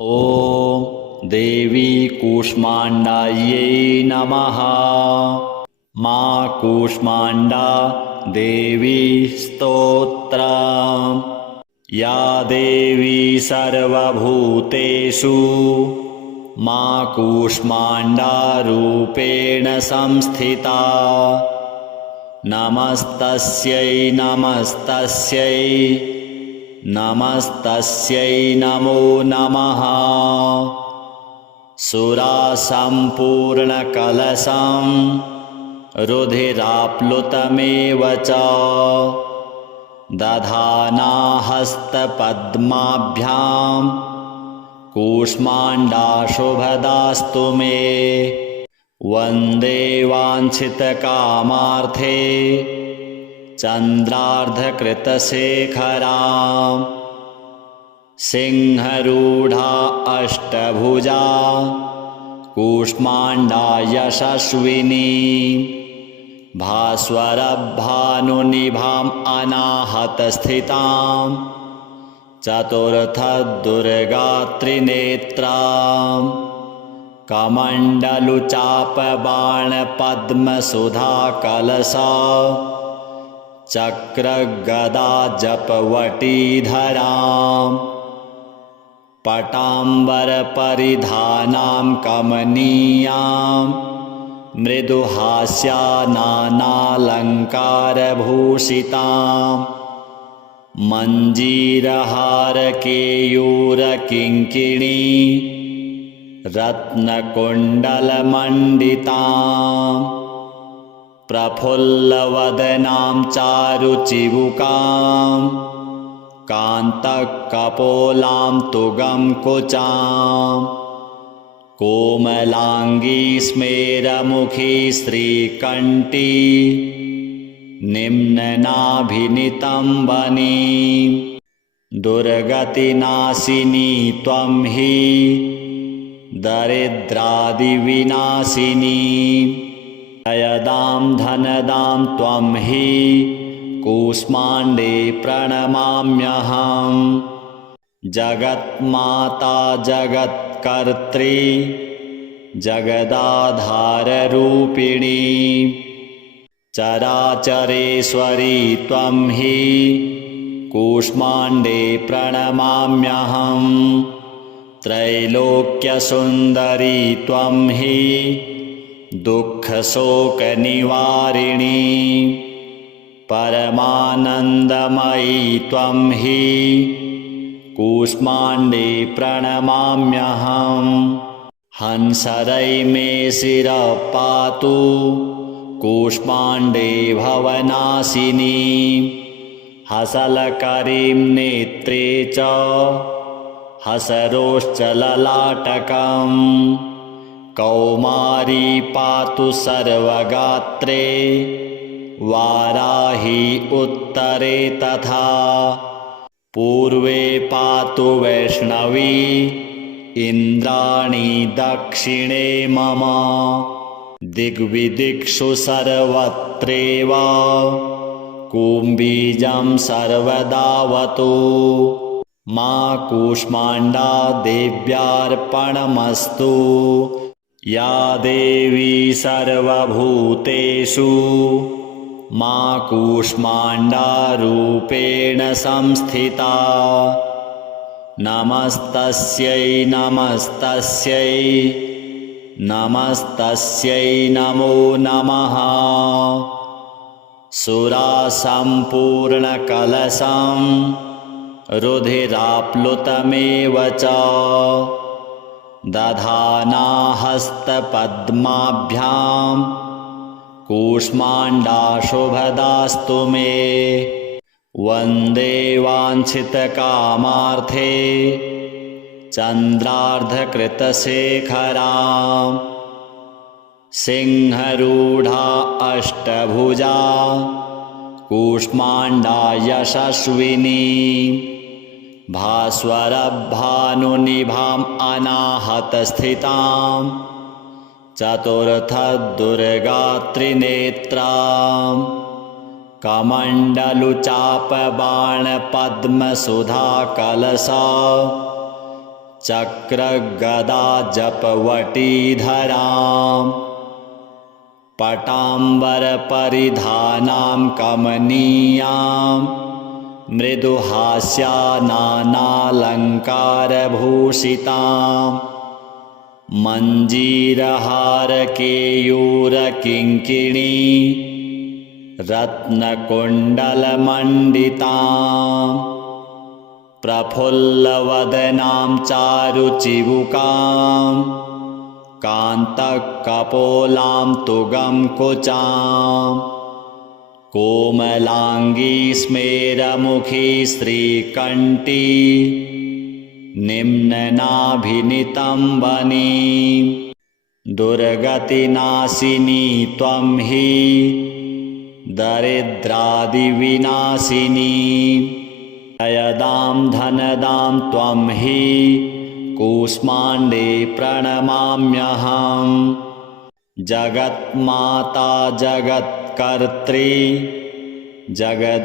ॐ देवी कूष्माण्डायै नमः। माँ कूष्माण्डा देवी स्तोत्रम्। या देवी सर्वभूतेषु माँ कूष्माण्डा रूपेण संस्थिता। नमस्तस्यै नमस्तस्यै नमस्तस्यै नमो नमः। सुरासम्पूर्णकलशं रुधिराप्लुतमेव च दधाना हस्तपद्माभ्यां कूष्माण्डा शुभदास्तु मे। वन्दे वाञ्छितकामार्थे चन्द्रार्धकृतशेखरां। सिंहरूढा अष्टभुजा कूष्माण्डा यशस्विनी। भास्वरभानुनिभाम् अनाहतस्थितां चतुर्थदुर्गात्रिनेत्रां। कमण्डलुचापबाणपद्मसुधाकलशा चक्रगदा जपवटीधरां। पटाम्बरपरिधानां कमनीयां मृदुहास्या नानालङ्कारभूषितां। मञ्जीरहारकेयूरकिङ्किणी रत्नकुण्डलमण्डितां। प्रफुल्लवदनां चारुचिबुकां कान्तकपोलां तुगं कुचां। कोमलाङ्गी स्मेरमुखी श्रीकण्ठी निम्ननाभिनितम्बनी। दुर्गतिनाशिनी त्वं हि दरिद्रादिविनाशिनी। जयदां धनदां त्वं हि कूष्माण्डे प्रणमाम्यहं। जगन्माता जगत्कर्त्री जगदाधाररूपिणी। चराचरेश्वरी त्वं हि कूष्माण्डे प्रणमाम्यहं। त्रैलोक्यसुन्दरी त्वं हि दुःखशोकनिवारिणी। परमानन्दमयी त्वं हि कूष्माण्डे प्रणमाम्यहं। हंसरै मे शिरः पातु कूष्माण्डे भवनाशिनी। हसलकरीं नेत्रे च हसरोश्चललाटकम्। कौमारी पातु सर्वगात्रे वाराही उत्तरे तथा। पूर्वे पातु वैष्णवी इन्द्राणी दक्षिणे मम। दिग्विदिक्षु सर्वत्रैव कुम्भीजं सर्वदावतु। माँ कूष्माण्डा देव्यार्पणमस्तु। या देवी सर्वभूतेषु माँ कूष्माण्डा रूपेण संस्थिता। नमस्तस्यै नमस्तस्यै नमस्तस्यै नमो नमः। सुरासम्पूर्णकलशं रुधिराप्लुतमेव च दधाना हस्तपद्माभ्यां कूष्माण्डा शुभदास्तु मे। वन्दे वाञ्छितकामार्थे चन्द्रार्धकृतशेखरां। सिंहरूढा अष्टभुजा कूष्माण्डा यशस्विनी। भास्वरभानुनिभाम् अनाहतस्थितां चतुर्थदुर्गात्रिनेत्रां। कमण्डलुचापबाणपद्मसुधाकलशा चक्रगदा जपवटीधराम् पटाम्बरपरिधानां कमनीयां मृदुहास्यानानालङ्कारभूषितां मञ्जीरहारकेयूरकिङ्किणी रत्नकुण्डलमण्डितां प्रफुल्लवदनां चारुचिबुकां कान्तकपोलां तुगं कुचां कोमलाङ्गी स्मेरमुखी श्रीकण्ठी निम्ननाभिनितम्बनीं दुर्गतिनाशिनी त्वं हि दरिद्रादिविनाशिनी जयदां धनदां त्वं हि कूष्माण्डे प्रणमाम्यहम् जगन्माता जगत्कर्त्री जगदाधाररूपिणी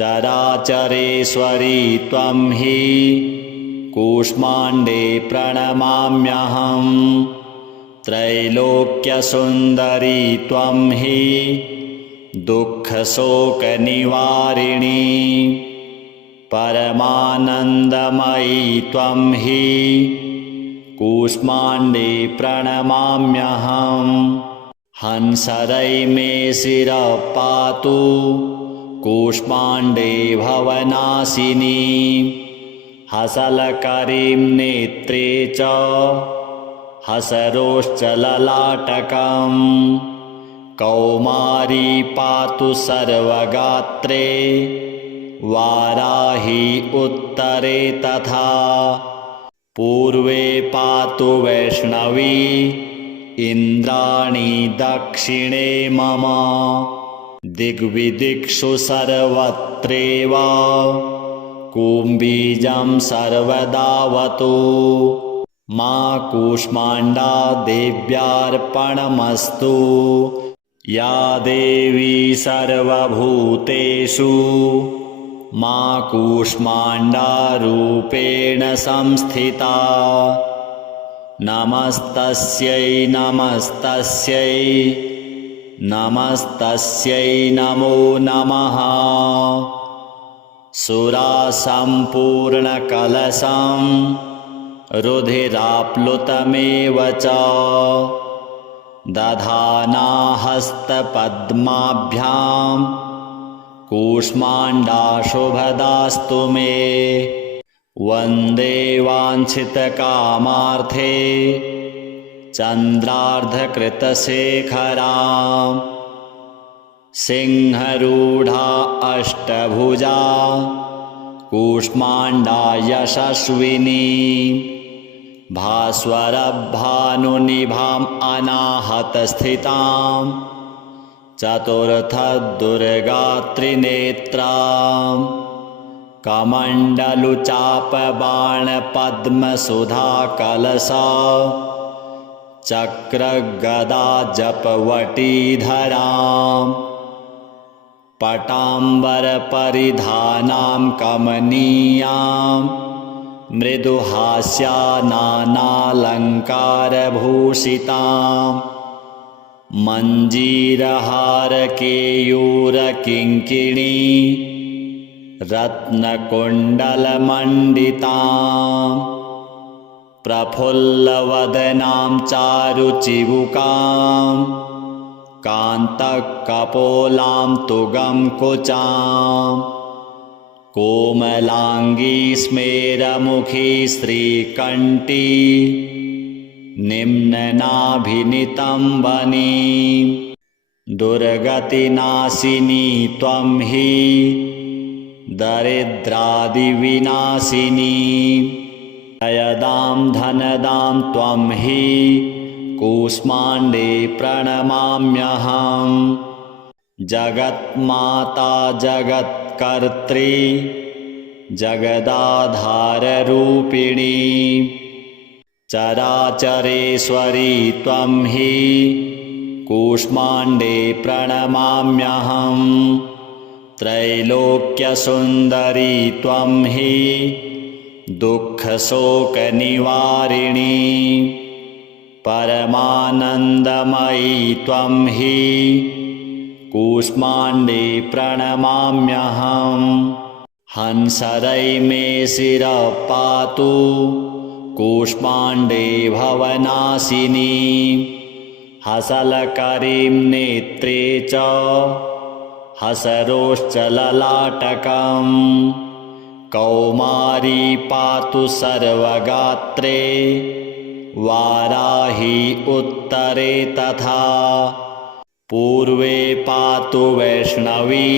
चराचरेश्वरी त्वं हि कूष्माण्डे प्रणमाम्यहम् त्रैलोक्यसुन्दरी त्वं हि दुःखशोकनिवारिणी परमानन्दमयी त्वं हि कूष्माण्डे प्रणमाम्यहम् हंसरै मे शिरः पातु कूष्माण्डे भवनाशिनी हसलकरीं नेत्रे च हसरोश्चललाटकम् कौमारी पातु सर्वगात्रे वाराही उत्तरे तथा पूर्वे पातु वैष्णवी इन्द्राणी दक्षिणे मम दिग्विदिक्षु सर्वत्रैव कुम्बीजं सर्वदावतु मा कूष्माण्डा देव्यार्पणमस्तु या देवी सर्वभूतेषु मा कूष्माण्डारूपेण संस्थिता नमस्तस्यै नमस्तस्यै नमस्तस्यै नमो नमः सुरासम्पूर्णकलशं रुधिराप्लुतमेव च दधाना हस्तपद्माभ्यां कूष्माण्डा शुभदास्तु मे वन्दे वाञ्छितकामार्थे चन्द्रार्धकृतशेखरां सिंहरूढा अष्टभुजा कूष्माण्डा यशस्विनी भास्वरभानुनिभाम् अनाहतस्थितां चतुर्थदुर्गात्रिनेत्रां कमण्डलुचापबाणपद्मसुधाकलशा चक्रगदा जपवटीधरां पटाम्बरपरिधानां कमनीयां मृदुहास्यानानालङ्कारभूषितां मञ्जीरहारकेयूरकिङ्किणी रत्नकुण्डलमण्डितां प्रफुल्लवदनां चारुचिबुकां कान्तकपोलां तुगं कुचां कोमलाङ्गी स्मेरमुखी श्रीकण्ठी निम्ननाभिनितम्बनीं दुर्गतिनाशिनी त्वं हि दरिद्रादिविनाशिनी जयदां धनदां त्वं हि कूष्माण्डे प्रणमाम्यहम् जगन्माता जगत्कर्त्री जगदाधाररूपिणी चराचरेश्वरी त्वं हि कूष्माण्डे प्रणमाम्यहम् त्रैलोक्यसुन्दरी त्वं हि दुःखशोकनिवारिणी परमानन्दमयी त्वं हि कूष्माण्डे प्रणमाम्यहम् हंसरै मे शिरः पातु कूष्माण्डे भवनाशिनी हसलकरीं नेत्रे च हसरोश्च ललाटकम् कौमारी पातु सर्वगात्रे वाराही उत्तरे तथा पूर्वे पातु वैष्णवी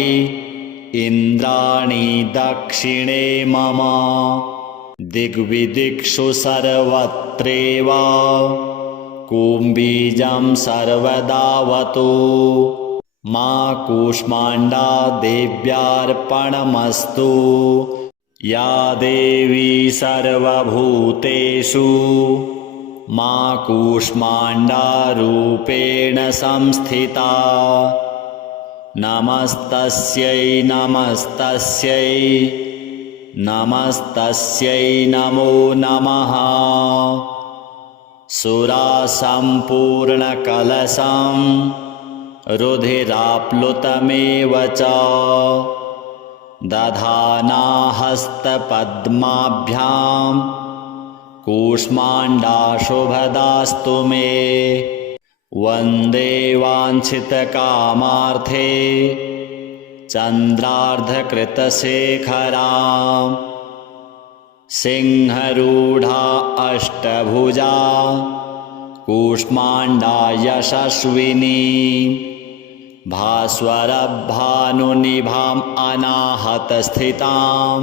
इन्द्राणी दक्षिणे मम दिग्विदिक्षु सर्वत्रैव कुम्बीजं सर्वदावतु मा कूष्माण्डा देव्यार्पणमस्तु या देवी सर्वभूतेषु मा कूष्माण्डारूपेण संस्थिता नमस्तस्यै नमस्तस्यै नमस्तस्यै नमो नमः सुरासम्पूर्णकलशं रुधिराप्लुतमेव च दधाना हस्तपद्माभ्यां कूष्माण्डा शुभदास्तु मे वन्दे वाञ्छितकामार्थे चन्द्रार्धकृतशेखरां सिंहरूढा अष्टभुजा कूष्माण्डा यशस्विनी भास्वरभानुनिभाम् अनाहतस्थितां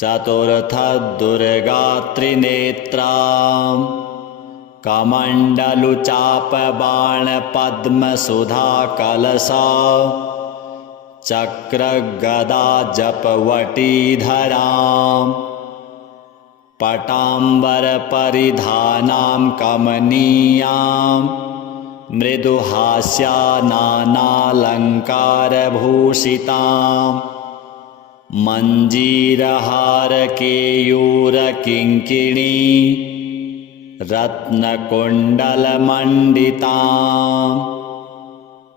चतुर्थदुर्गात्रिनेत्रां कमण्डलुचापबाणपद्मसुधाकलशा चक्रगदाजपवटीधरां पटाम्बरपरिधानां कमनीयां मृदुहास्यानानालङ्कारभूषितां मञ्जीरहारकेयूरकिङ्किणी रत्नकुण्डलमण्डितां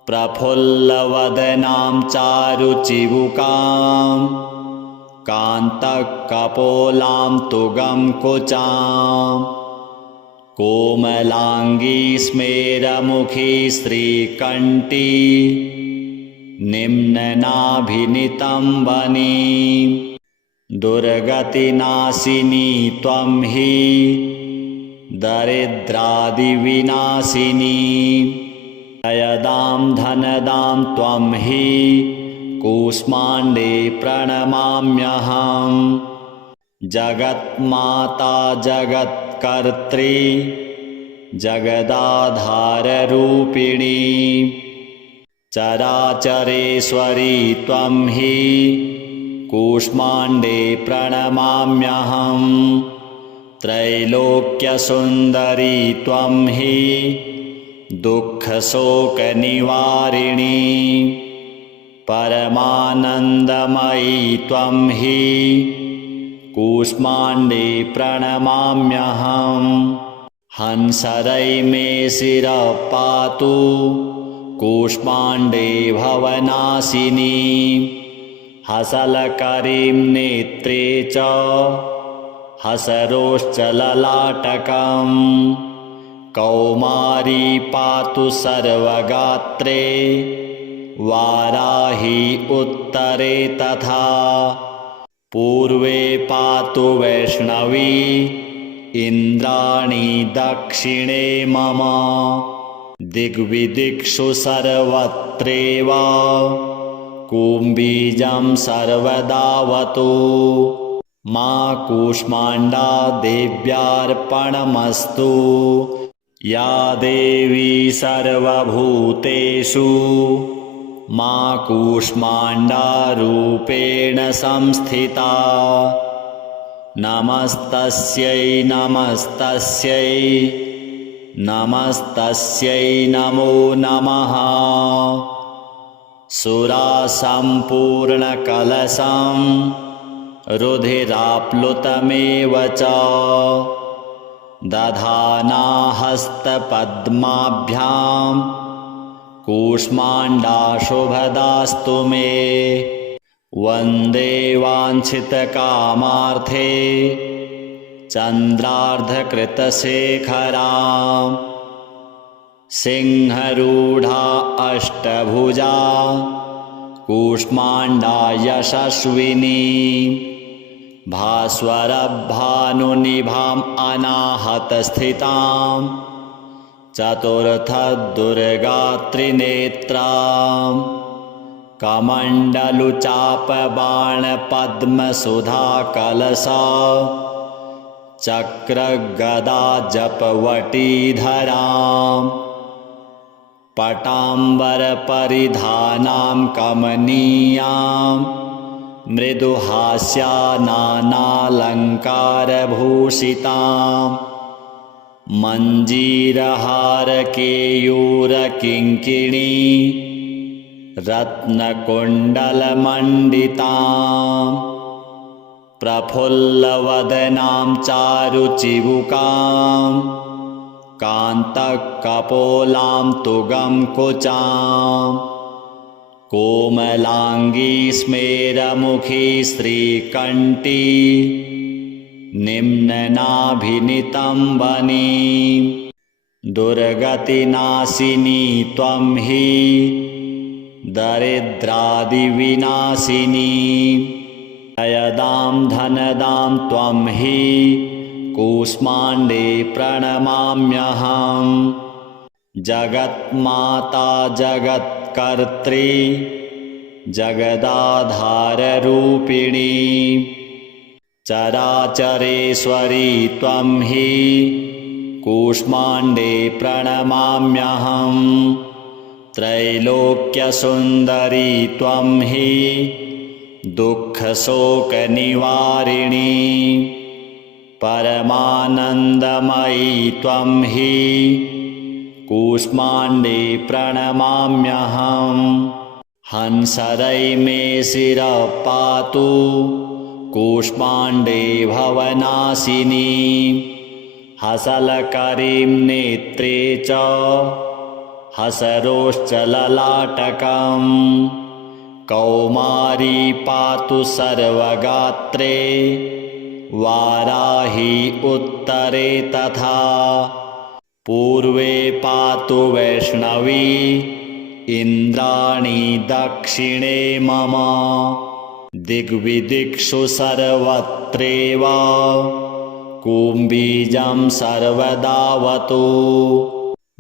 प्रफुल्लवदनां चारुचिबुकां कान्तकपोलां तुगं कुचां कोमलाङ्गी स्मेरमुखी श्रीकण्ठी निम्ननाभिनितम्बनीं दुर्गतिनाशिनी त्वं हि दरिद्रादिविनाशिनी जयदां धनदां त्वं हि कूष्माण्डे प्रणमाम्यहम् जगन्माता जगत्कर्त्री जगदाधाररूपिणी चराचरेश्वरी त्वं हि कूष्माण्डे प्रणमाम्यहम् त्रैलोक्यसुन्दरी त्वं हि दुःखशोकनिवारिणी परमानन्दमयी त्वं हि कूष्माण्डे प्रणमाम्यहम् हंसरै मे शिरः पातु कूष्माण्डे भवनाशिनी हसलकरीं नेत्रे च हसरोश्च ललाटकम् कौमारी पातु सर्वगात्रे वाराही उत्तरे तथा पूर्वे पातु वैष्णवी इन्द्राणी दक्षिणे मम दिग्विदिक्षु सर्वत्रैव कुम्बीजं सर्वदावतु मा कूष्माण्डा देव्यार्पणमस्तु या देवी सर्वभूतेषु मा कूष्माण्डारूपेण संस्थिता नमस्तस्यै नमस्तस्यै नमस्तस्यै नमो नमः सुरासम्पूर्णकलशं रुधिराप्लुतमेव च दधाना हस्तपद्माभ्यां कूष्माण्डा शुभदास्तु मे। वन्दे वाञ्छितकामार्थे चन्द्रार्धकृतशेखरां सिंहरूढा अष्टभुजा कूष्माण्डा यशस्विनी भास्वरभानुनिभाम् अनाहतस्थितां चतुर्थदुर्गात्रिनेत्रां कमण्डलुचापबाणपद्मसुधाकलशा चक्रगदाजपवटीधरां पटाम्बरपरिधानां कमनीयां मृदुहास्यानानालङ्कारभूषितां मञ्जीरहारकेयूरकिङ्किणी रत्नकुण्डलमण्डितां प्रफुल्लवदनां चारुचिबुकां कान्तकपोलां तुगं कुचां कोमलाङ्गी स्मेरमुखी श्रीकण्ठी निम्ननाभिनितम्बनीं दुर्गतिनाशिनी त्वं हि दरिद्रादिविनाशिनी जयदां धनदां त्वं हि कूष्माण्डे प्रणमाम्यहम्। जगन्माता जगत्कर्त्री जगदाधाररूपिणी चराचरेश्वरी त्वं हि कूष्माण्डे प्रणमाम्यहम्। त्रैलोक्यसुन्दरी त्वं हि दुःखशोकनिवारिणी परमानन्दमयी त्वं हि कूष्माण्डे प्रणमाम्यहम्। हंसरै मे शिरः पातु कूष्माण्डे भवनाशिनी हसलकरीं नेत्रे च हसरोश्चललाटकम् कौमारी पातु सर्वगात्रे वाराही उत्तरे तथा पूर्वे पातु वैष्णवी इन्द्राणी दक्षिणे मम दिग्विदिक्षु सर्वत्रैव कुम्भीजं सर्वदावतु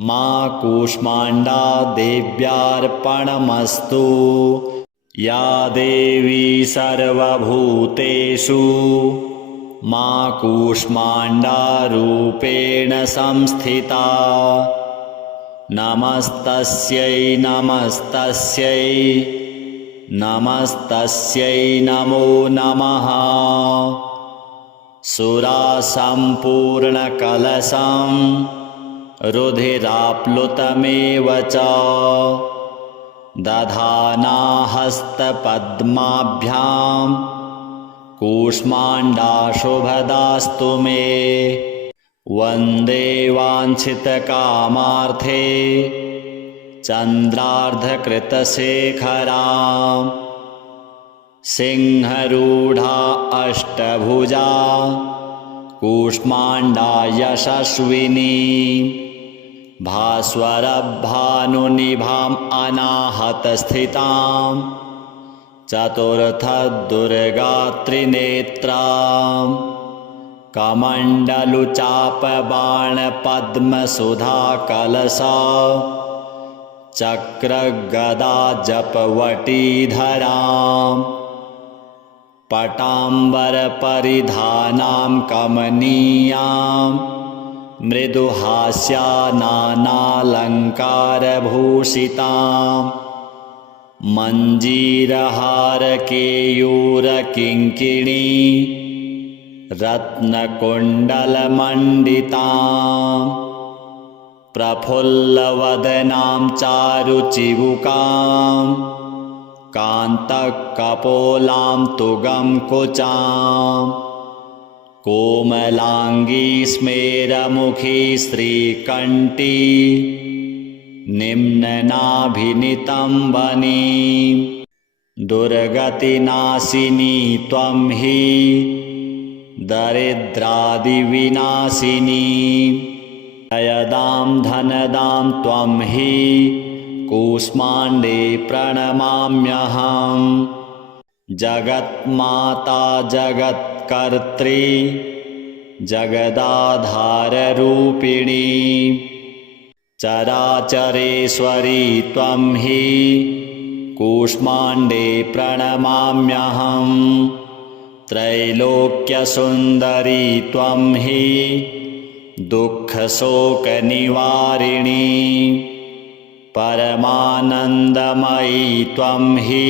मा कूष्माण्डा देव्यार्पणमस्तु। या देवी सर्वभूतेषु मा कूष्माण्डा रूपेण संस्थिता नमस्तस्यै नमस्तस्यै नमस्तस्यै नमो नमः। सुरासम्पूर्णकलशं रुधिराप्लुतमेव च दधाना हस्तपद्माभ्यां कूष्माण्डा शुभदास्तु मे। वन्दे वाञ्छितकामार्थे चन्द्रार्धकृतशेखरां सिंहरूढा अष्टभुजा कूष्माण्डा यशस्विनी भास्वरभानुनिभाम् अनाहतस्थितां चतुर्थदुर्गात्रिनेत्रां कमण्डलुचापबाणपद्मसुधाकलशा चक्रगदाजपवटीधरां पटाम्बरपरिधानां कमनीयां मृदुहास्यानानालङ्कारभूषितां मञ्जीरहारकेयूरकिङ्किणी रत्नकुण्डलमण्डितां प्रफुल्लवदनां चारुचिबुकां कान्तकपोलां तुगं कुचाम् कोमलाङ्गी स्मेरमुखी श्रीकण्ठी निम्ननाभिनितम्बनी दुर्गतिनाशिनी त्वं हि दरिद्रादिविनाशिनी जयदां धनदां त्वं हि कूष्माण्डे प्रणमाम्यहं जगन्माता जगत्कर्त्री जगदाधाररूपिणी चराचरेश्वरी त्वं हि कूष्माण्डे प्रणमाम्यहं त्रैलोक्यसुन्दरी त्वं हि दुःखशोकनिवारिणी परमानन्दमयी त्वं हि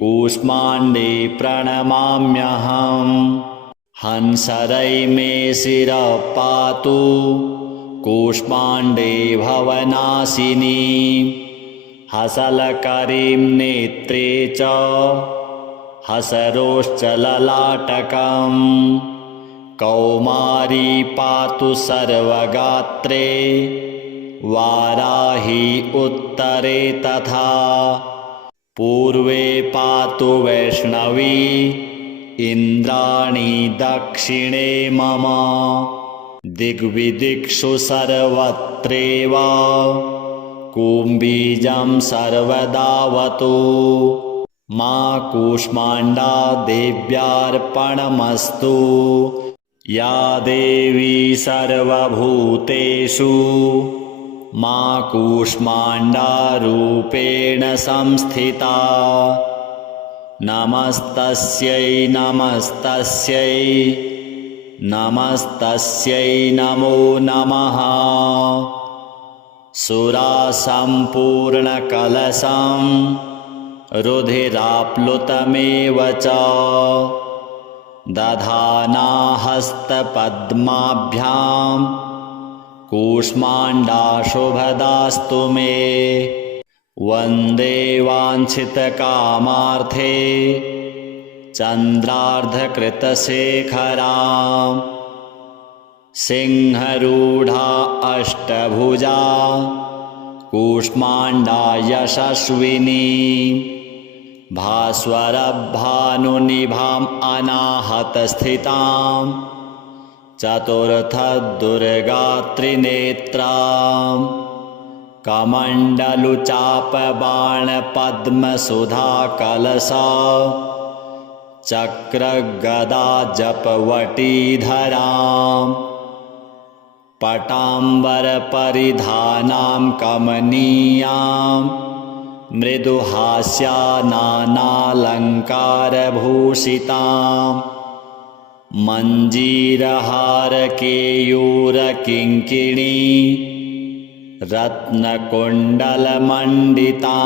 कूष्माण्डे प्रणमाम्यहं हंसरै मे शिरः पातु कूष्माण्डे भवनाशिनी हसलकरीं नेत्रे च हसरोश्चललाटकम् कौमारी पातु सर्वगात्रे वाराही उत्तरे तथा पूर्वे पातु वैष्णवी इन्द्राणी दक्षिणे मम दिग्विदिक्षु सर्वत्रैव कुम्बीजं सर्वदावतु मा कूष्माण्डा देव्यार्पणमस्तु या देवी सर्वभूतेषु मा कूष्माण्डारूपेण संस्थिता नमस्तस्यै नमस्तस्यै नमस्तस्यै नमो नमः सुरासम्पूर्णकलशं रुधिराप्लुतमेव च दधाना हस्तपद्माभ्यां कूष्माण्डा शुभदास्तु मे वन्दे वाञ्छितकामार्थे चन्द्रार्धकृतशेखरां सिंहरूढा अष्टभुजा कूष्माण्डा यशस्विनी भास्वरभानुनिभाम् अनाहतस्थितां चतुर्थदुर्गात्रिनेत्रां कमण्डलुचापबाणपद्मसुधाकलशा चक्रगदाजपवटीधरां पटाम्बरपरिधानां कमनीयां मृदुहास्यानानालङ्कारभूषितां मञ्जीरहारकेयूरकिङ्किणी रत्नकुण्डलमण्डितां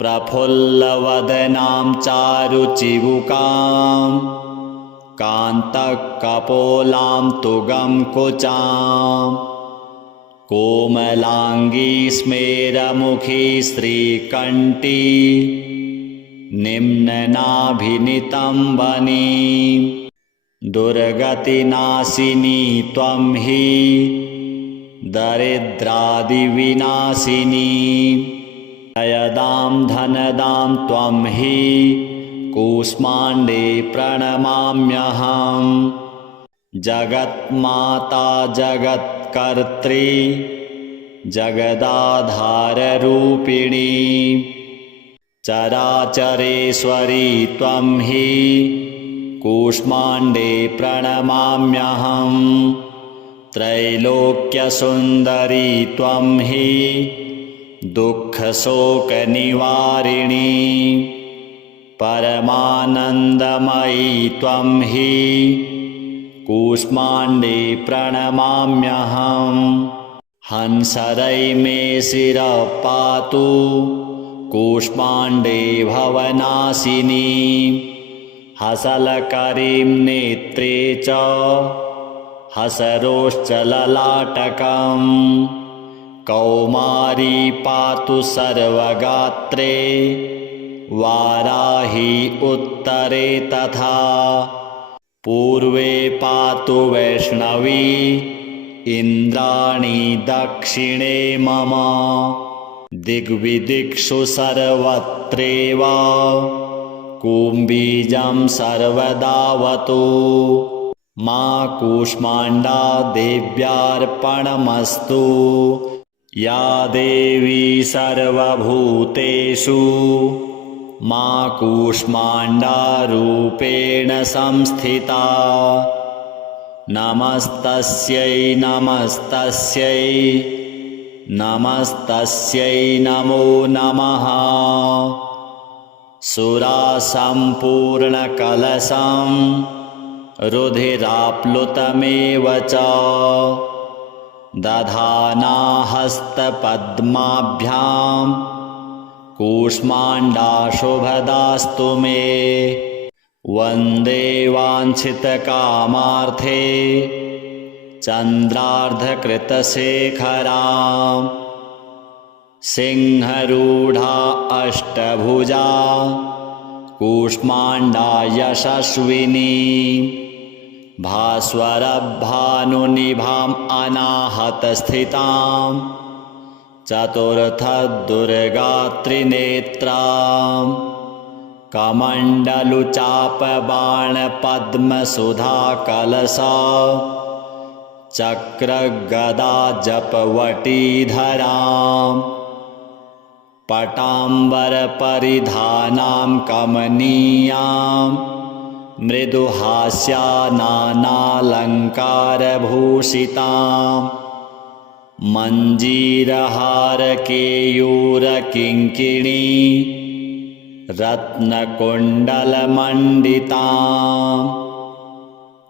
प्रफुल्लवदनां चारुचिबुकां कान्तकपोलां तुगं कुचां कोमलाङ्गी स्मेरमुखी श्रीकण्ठी निम्ननाभिनितम्बनी दुर्गतिनाशिनी त्वं हि दरिद्रादिविनाशिनी जयदां धनदां त्वं हि कूष्माण्डे प्रणमाम्यहं जगन्माता जगत्कर्त्री जगदाधाररूपिणी चराचरेश्वरी त्वं हि कूष्माण्डे प्रणमाम्यहं त्रैलोक्यसुन्दरी त्वं हि दुःखशोकनिवारिणी परमानन्दमयी त्वं हि कूष्माण्डे प्रणमाम्यहं हंसरै मे शिरः पातु कूष्माण्डे भवनाशिनी हसलकरीं नेत्रे च हसरोश्चललाटकम् कौमारी पातु सर्वगात्रे वाराही उत्तरे तथा पूर्वे पातु वैष्णवी इन्द्राणी दक्षिणे मम दिग्विदिक्षु सर्वत्रेव कुम्बीजं सर्वदावतु मा कूष्माण्डा देव्यार्पणमस्तु या देवी सर्वभूतेषु मा कूष्माण्डा रूपेण संस्थिता नमस्तस्यै नमस्तस्यै नमस्तस्यै नमो नमः सुरासम्पूर्णकलशं रुधिराप्लुतमेव च दधाना हस्तपद्माभ्यां कूष्माण्डा शुभदास्तु मे वन्दे वाञ्छितकामार्थे चन्द्रार्धकृतशेखरां सिंहरूढा अष्टभुजा कूष्माण्डा यशस्विनी भास्वरभानुनिभाम् अनाहतस्थितां चतुर्थदुर्गात्रिनेत्रां कमण्डलुचापबाणपद्मसुधाकलशा चक्रगदाजपवटीधरां पटाम्बरपरिधानां कमनीयां मृदुहास्या नानालङ्कारभूषितां मञ्जीरहारकेयूरकिङ्किणी रत्नकुण्डलमण्डितां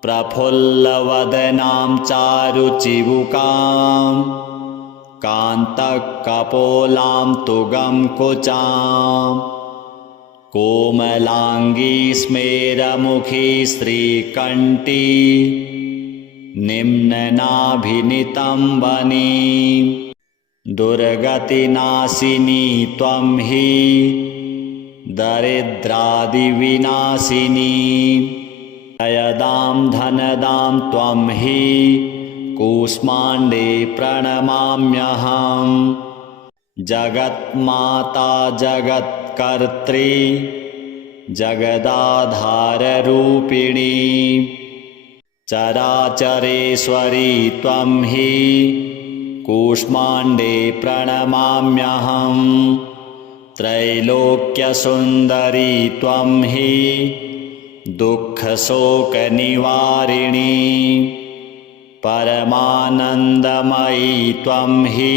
प्रफुल्लवदनां चारुचिबुकां कान्तकपोलां तुगं कुचां कोमलाङ्गी स्मेरमुखी श्रीकण्ठी निम्ननाभिनितम्बनीं दुर्गतिनाशिनी त्वं हि दरिद्रादिविनाशिनी जयदां धनदां त्वं हि कूष्माण्डे प्रणमाम्यहं जगन्माता जगत्कर्त्री जगदाधाररूपिणी चराचरेश्वरी त्वं हि कूष्माण्डे प्रणमाम्यहं त्रैलोक्यसुन्दरी त्वं हि दुःखशोकनिवारिणी परमानन्दमयी त्वं हि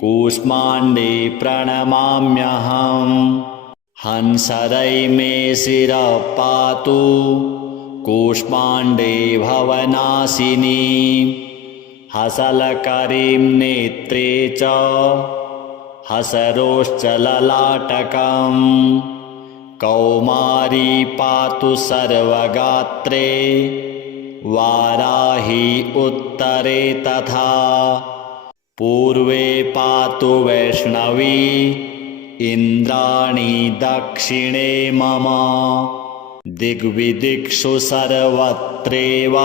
कूष्माण्डे प्रणमाम्यहं हंसरै मे शिरः पातु कूष्माण्डे भवनाशिनी हसलकरीं नेत्रे च हसरोश्चललाटकम् कौमारी पातु सर्वगात्रे वाराही उत्तरे तथा पूर्वे पातु वैष्णवी इन्द्राणी दक्षिणे मम दिग्विदिक्षु सर्वत्रेव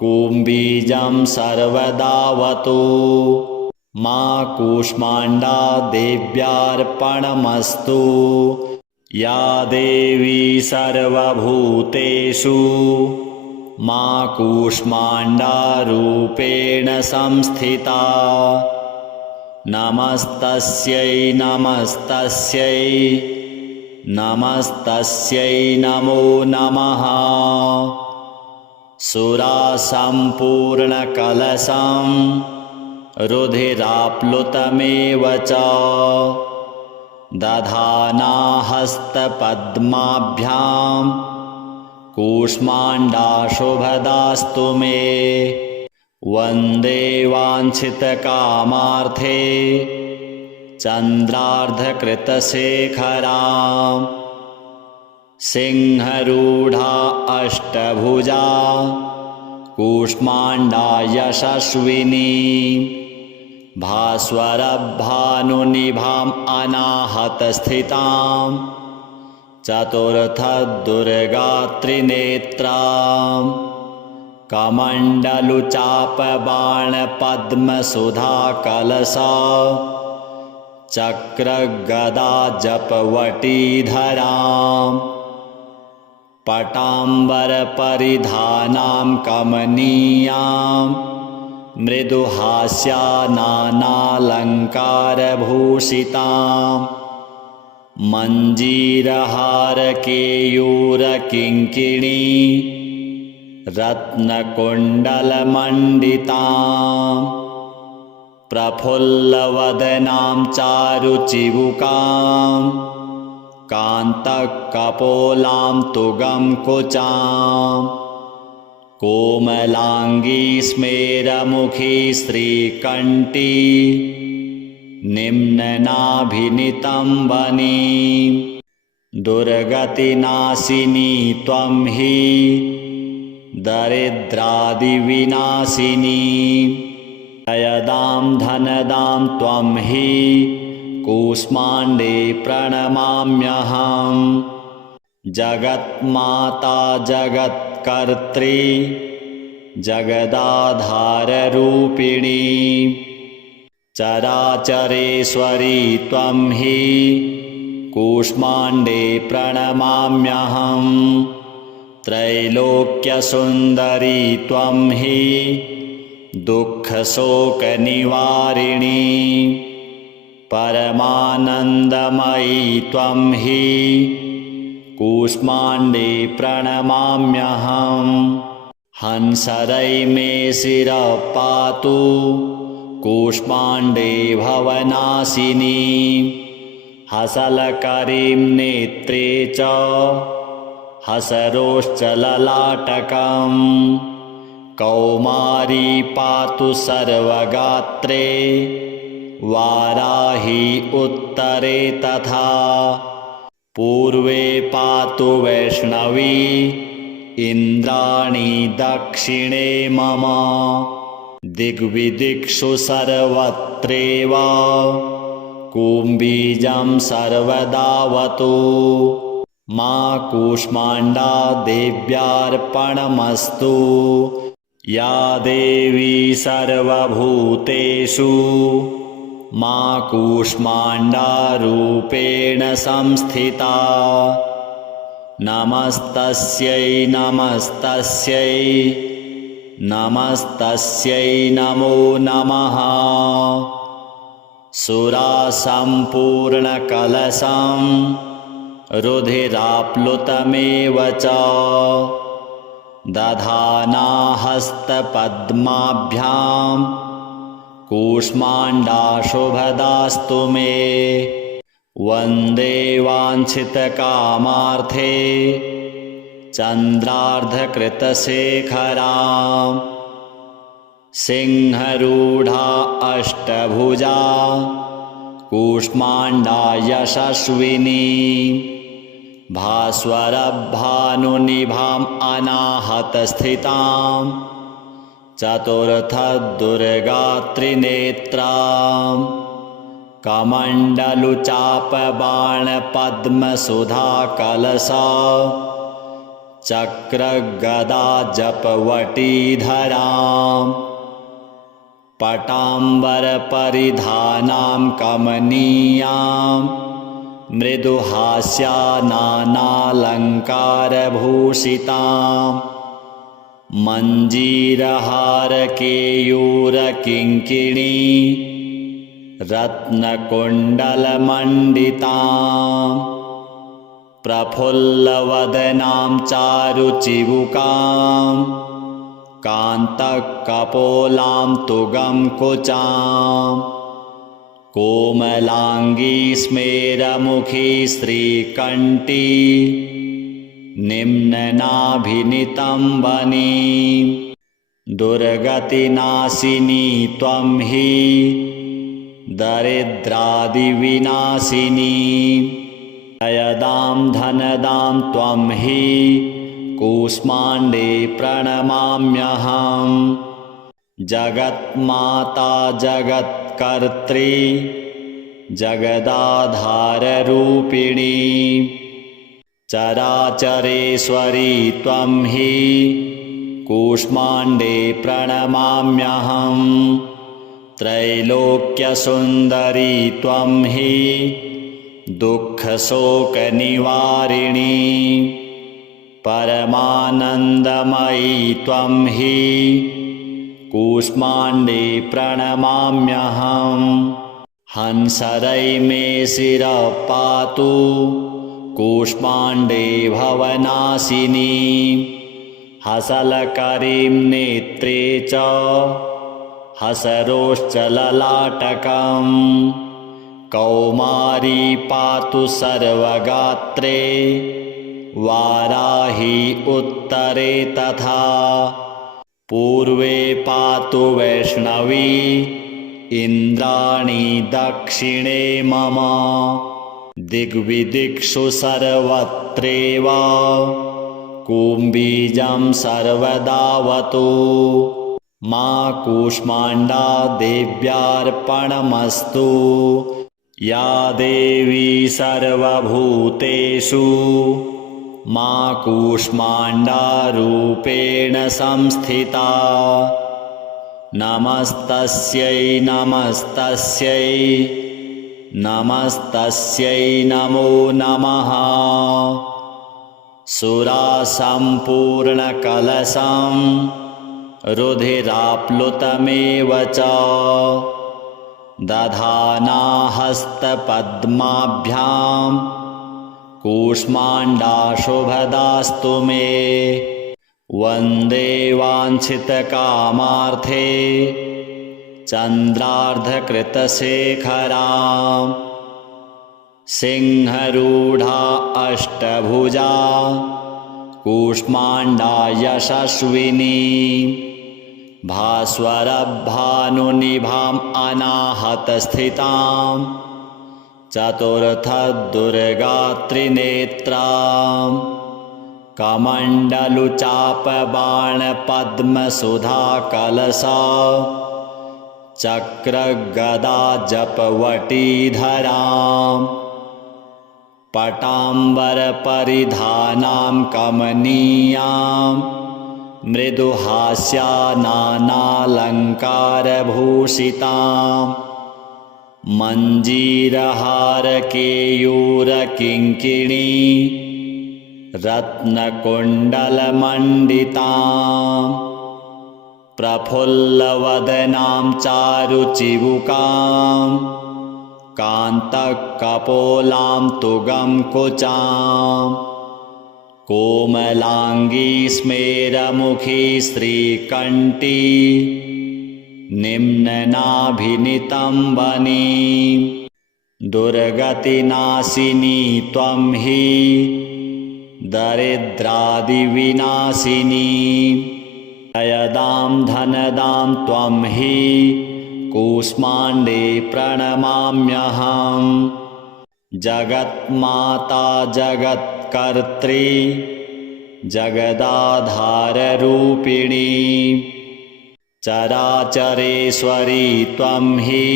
कुम्बीजं सर्वदावतु मा कूष्माण्डा देव्यार्पणमस्तु या देवी सर्वभूतेषु मा कूष्माण्डा रूपेण संस्थिता नमस्तस्यै नमस्तस्यै नमस्तस्यै नमो नमः सुरासम्पूर्णकलशं रुधिराप्लुतमेव च दधाना हस्तपद्माभ्यां कूष्माण्डा शुभदास्तु मे वन्दे वाञ्छितकामार्थे चन्द्रार्धकृतशेखरां सिंहरूढा अष्टभुजा कूष्माण्डा यशस्विनी भास्वरभानुनिभाम् अनाहतस्थिताम् चतुर्थदुर्गात्रिनेत्राम् कमण्डलुचापबाणपद्मसुधाकलशा चक्रगदाजपवटीधराम् पटाम्बरपरिधानां कमनीयाम् मृदुहास्यानानालङ्कारभूषिताम् मञ्जीरहारकेयूरकिङ्किणी रत्नकुण्डलमण्डिताम् प्रफुल्लवदनां चारुचिबुकाम् कान्तकपोलां तुगं कुचाम् कोमलाङ्गी स्मेरमुखी श्रीकण्ठी निम्ननाभिनितम्बनीं दुर्गतिनाशिनी त्वं हि दरिद्रादिविनाशिनी जयदां धनदां त्वं हि कूष्माण्डे प्रणमाम्यहं जगन्माता जगत्कर्त्री जगदाधाररूपिणी चराचरेश्वरी त्वं हि कूष्माण्डे प्रणमाम्यहं त्रैलोक्यसुन्दरी त्वं हि दुःखशोकनिवारिणी परमानन्दमयी त्वं हि कूष्माण्डे प्रणमाम्यहं हंसरै मे शिरः पातु कूष्माण्डे भवनाशिनी हसलकरीं नेत्रे च हसरोश्चललाटकम् कौमारी पातु सर्वगात्रे वाराही उत्तरे तथा पूर्वे पातु वैष्णवी इन्द्राणी दक्षिणे मम दिग्विदिक्षु सर्वत्रैव कुम्भीजं सर्वदावतु मा कूष्माण्डा देव्यार्पणमस्तु या देवी सर्वभूतेषु मा कूष्माण्डारूपेण संस्थिता नमस्तस्यै नमस्तस्यै नमस्तस्यै नमो नमः सुरासम्पूर्णकलशं रुधिराप्लुतमेव च दधाना हस्तपद्माभ्यां कूष्माण्डा शुभदास्तु मे वन्दे वाञ्छितकामार्थे चन्द्रार्धकृतशेखरां सिंहरूढा अष्टभुजा कूष्माण्डा यशस्विनी भास्वरभानुनिभाम् अनाहतस्थितां चतुर्थदुर्गात्रिनेत्राम् कमण्डलुचापबाणपद्मसुधाकलशा चक्रगदाजपवटीधराम् पटाम्बरपरिधानां कमनीयां मृदुहास्यानानालङ्कारभूषितां मञ्जीरहारकेयूरकिङ्किणी रत्नकुण्डलमण्डिताम् प्रफुल्लवदनां चारुचिबुकाम् कान्तकपोलां तुगं कुचाम् कोमलाङ्गी स्मेरमुखी श्रीकण्ठी निम्ननाभिनितम्बनीं दुर्गतिनाशिनी त्वं हि दरिद्रादिविनाशिनी जयदां धनदां त्वं हि कूष्माण्डे प्रणमाम्यहं जगन्माता जगत्कर्त्री जगत्कर्त्री जगदाधाररूपिणी चराचरेश्वरी त्वं हि कूष्माण्डे प्रणमाम्यहम् त्रैलोक्यसुन्दरी त्वं हि दुःखशोकनिवारिणी परमानन्दमयी त्वं हि कूष्माण्डे प्रणमाम्यहम् हंसरै मे शिरः पातु कूष्माण्डे भवनाशिनी हसलकरीं नेत्रे च हसरोश्च ललाटकम् कौमारी पातु सर्वगात्रे वाराही उत्तरे तथा पूर्वे पातु वैष्णवी इन्द्राणी दक्षिणे मम दिग्विदिक्षु सर्वत्रेव कुम्बीजं सर्वदावतु मा कूष्माण्डा देव्यार्पणमस्तु या देवी सर्वभूतेषु मा कूष्माण्डा रूपेण संस्थिता नमस्तस्यै नमस्तस्यै नमस्तस्यै नमो नमः सुरासम्पूर्णकलशं रुधिराप्लुतमेव च दधाना हस्तपद्माभ्यां कूष्माण्डा शुभदास्तु मे वन्दे वाञ्छितकामार्थे चन्द्रार्धकृतशेखरां सिंहरूढा अष्टभुजा कूष्माण्डा यशस्विनी भास्वरभानुनिभाम् अनाहतस्थितां चतुर्थदुर्गात्रिनेत्रां कमण्डलुचापबाणपद्मसुधाकलशा चक्रगदाजपवटीधरां पटाम्बरपरिधानां कमनीयां मृदुहास्यानानालङ्कारभूषितां मञ्जीरहारकेयूरकिङ्किणी रत्नकुण्डलमण्डितां प्रफुल्लवदनां चारुचिबुकां कान्तकपोलां तुगं कुचां कोमलाङ्गी स्मेरमुखी श्रीकण्ठी निम्ननाभिनितम्बनी दुर्गतिनाशिनी त्वं हि दरिद्रादिविनाशिनी जयदां धनदां त्वं हि कूष्माण्डे प्रणमाम्यहम् जगन्माता जगत्कर्त्री जगदाधाररूपिणी चराचरेश्वरी त्वं हि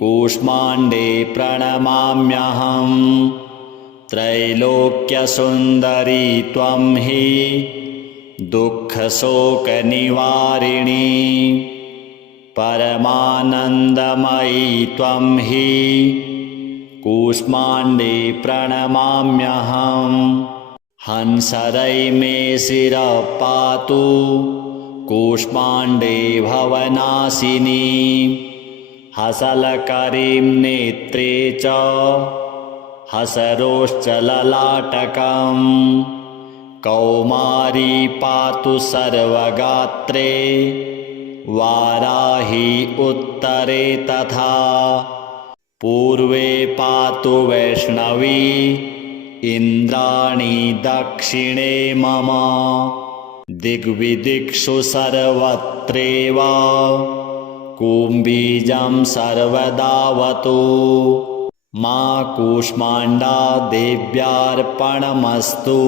कूष्माण्डे प्रणमाम्यहम् त्रैलोक्यसुन्दरी त्वं हि दुःखशोकनिवारिणी परमानन्दमयी त्वं हि कूष्माण्डे प्रणमाम्यहम् हंसरै मे शिरः पातु कूष्माण्डे भवनाशिनी हसलकरीं नेत्रे च हसरोश्च ललाटकम् कौमारी पातु सर्वगात्रे वाराही उत्तरे तथा पूर्वे पातु वैष्णवी इन्द्राणी दक्षिणे मम दिग्विदिक्षु सर्वत्रेव कुम्बीजं सर्वदावतु मा कूष्माण्डा देव्यार्पणमस्तु।